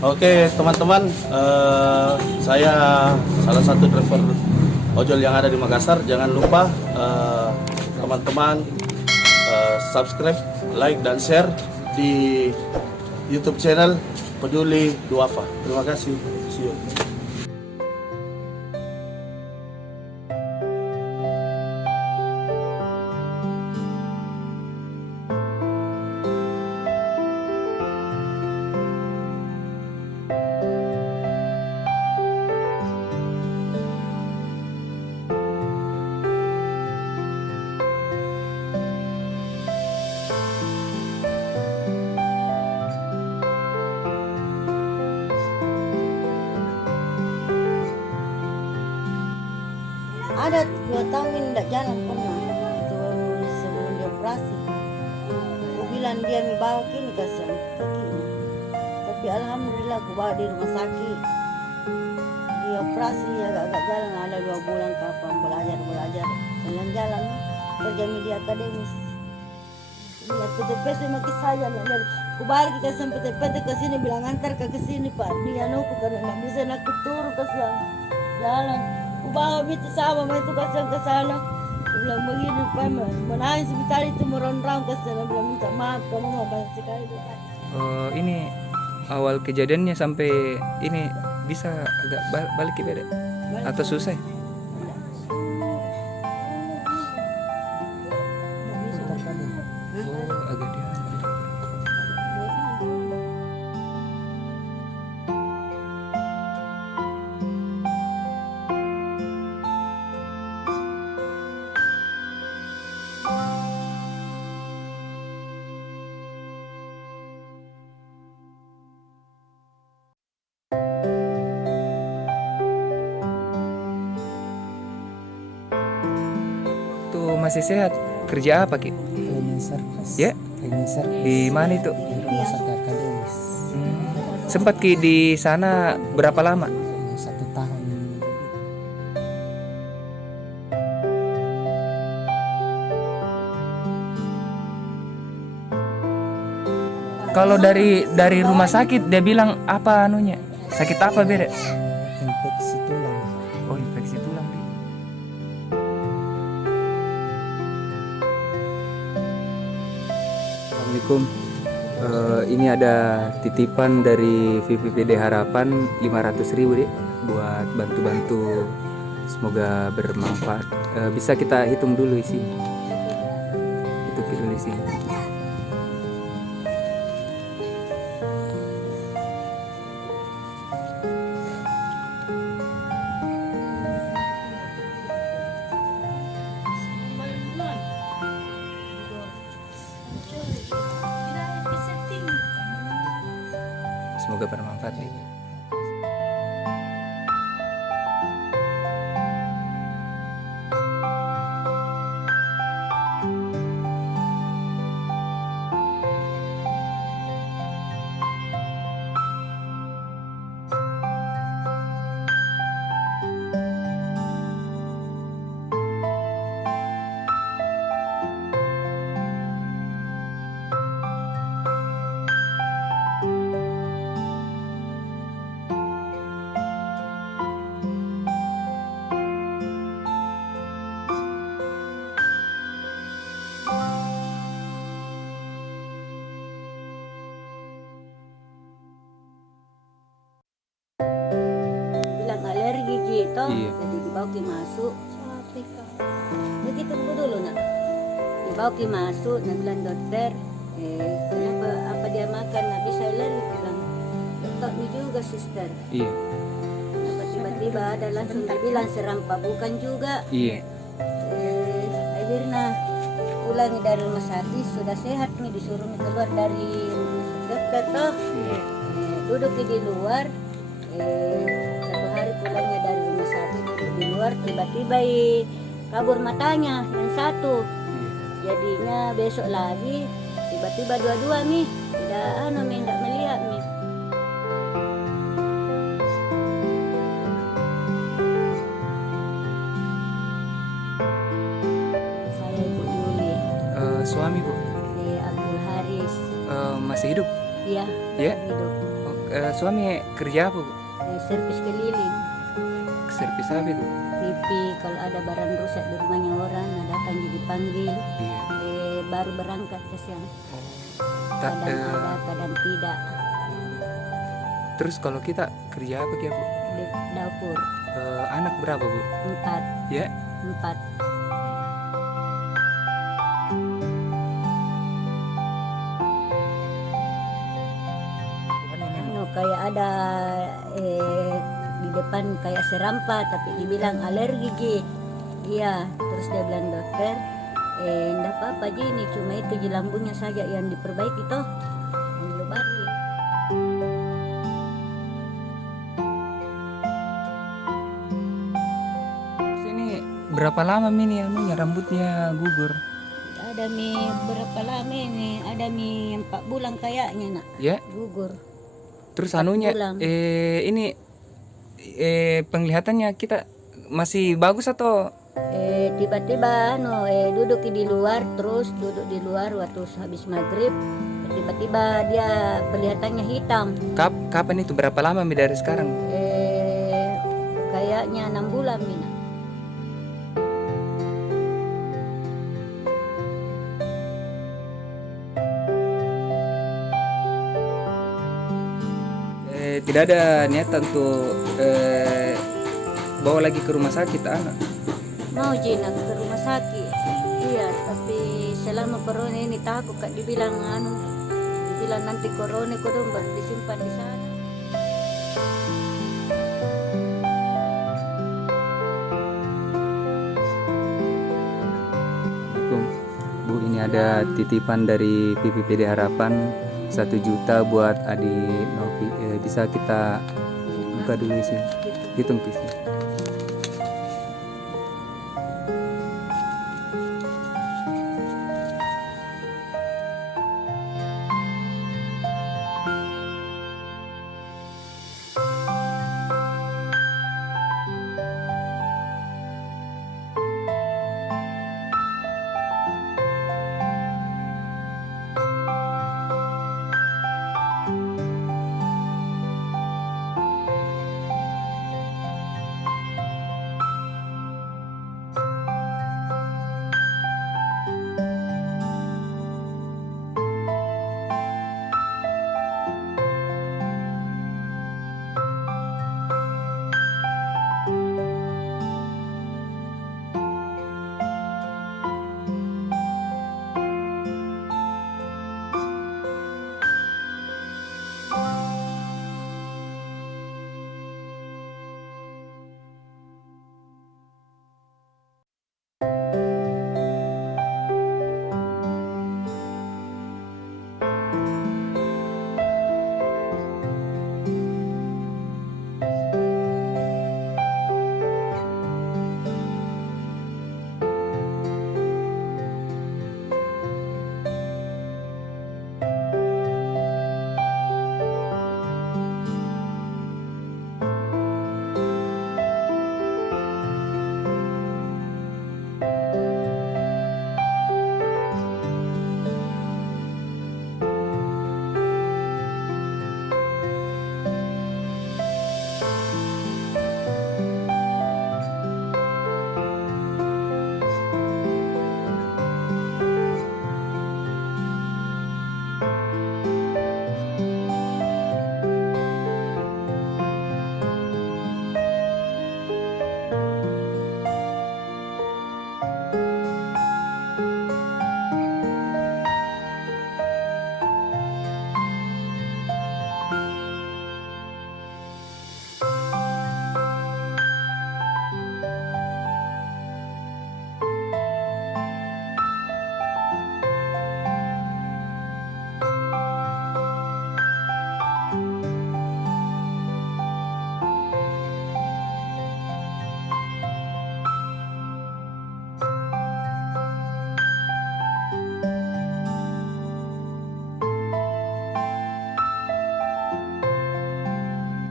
Oke teman-teman, saya salah satu driver ojol yang ada di Makassar. Jangan lupa teman-teman subscribe, like dan share di YouTube channel Peduli Duafa. Terima kasih. See you. Ada 2 tahun ini tidak jalan pernah itu sebelum dioperasi. Aku bilang dia mi bawa kini kasihan kakinya, tapi alhamdulillah aku bawa di rumah sakit. Di operasi agak jalan, ada 2 bulan kapan belajar jalan kerja media akademis. Ya PT-PT makin saja nak jadi. Aku balik ke PT-PT ke sini bilang antar ke sini Pak. Dia nuku karena nggak bisa nak turun kasihan jalan. Bawa itu sama itu kasihan ke sana. Aku bilang begini Pak, menangis sebentar itu meronrang ke sana, bilang minta maaf kamu mau banyak sekali. Ini awal kejadiannya sampai ini bisa agak balik ke beda atau susah? Agak dia. Tuh masih sehat. Kerja apa Ki? Cleaning service. Ya? Cleaning service. Di mana itu? Di rumah sakit akademis. Sempat Ki di sana berapa lama? 1 tahun. Kalau dari rumah sakit dia bilang apa anunya? Sakit apa beda? Infeksi tulang. Oh, infeksi tulang Ki. Assalamualaikum. Ini ada titipan dari VPPD Harapan 500.000 deh buat bantu-bantu, semoga bermanfaat. Bisa kita hitung dulu isi. Hitung dulu isi. Semoga bermanfaat nih. Bilang alergi gitu, Iya. jadi dibawa ke masuk. Begitu dulu nak, dibawa ke masuk, nak bilang dokter, kenapa apa dia makan nggak bisa alergi? Bilang dokter ini juga suster. Iya. Kenapa tiba-tiba ada langsung dibilang serampa bukan juga. Iya. Akhirnya pulang dari rumah sakit sudah sehat nih, disuruh nih keluar dari rumah sakit toh. Duduk di luar. 1 hari pulangnya dari rumah sakit duduk di luar, tiba-tiba kabur matanya yang satu. Jadinya besok lagi tiba-tiba dua-dua nih tidak melihat nih. Saya Ibu Yuli, Suami Bu Abdul Haris. masih hidup? Iya, Ya. hidup. Oh, suami kerja apa Bu? Servis keliling. Servis apa itu? Pipi kalau ada barang rusak di rumahnya orang, nah datang jadi panggil. Iya. Baru berangkat ke sana. Ta- Kadang eh, ada, kadang tidak. terus kalau kita kerja apa ya Bu? Di dapur Anak berapa Bu? 4. Ya. 4. Kayak ada di depan kayak serampa tapi dibilang alergi Ji. Iya, terus dia bilang dokter enggak apa-apa Ji, ini cuma itu di lambungnya saja yang diperbaiki toh. Yang dilobari. Terus ini berapa lama ini anunya rambutnya gugur? Ada berapa lama ini? Ada 4 bulan kayaknya nak Ya. gugur. Terus anunya Pulang. ini penglihatannya kita masih bagus atau Tiba-tiba duduk di luar, terus duduk di luar waktu habis maghrib, tiba-tiba dia kelihatannya hitam. kapan itu berapa lama Mi dari sekarang? Kayaknya 6 bulan Mina. Tidak ada niatan untuk bawa lagi ke rumah sakit anak. Mau Jina ke rumah sakit. Iya, tapi selama corona ini takut kak dibilang dibilang nanti corona kodong baru disimpan di sana. Assalamualaikum Bu, ini ada titipan dari PPPD Harapan 1 juta buat adik Novi. Bisa kita buka dulu sih, hitung sih.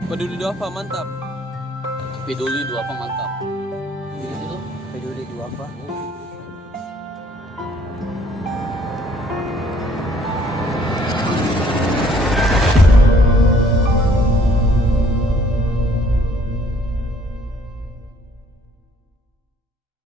Peduli Duafa mantap. Peduli Duafa mantap. Peduli Duafa.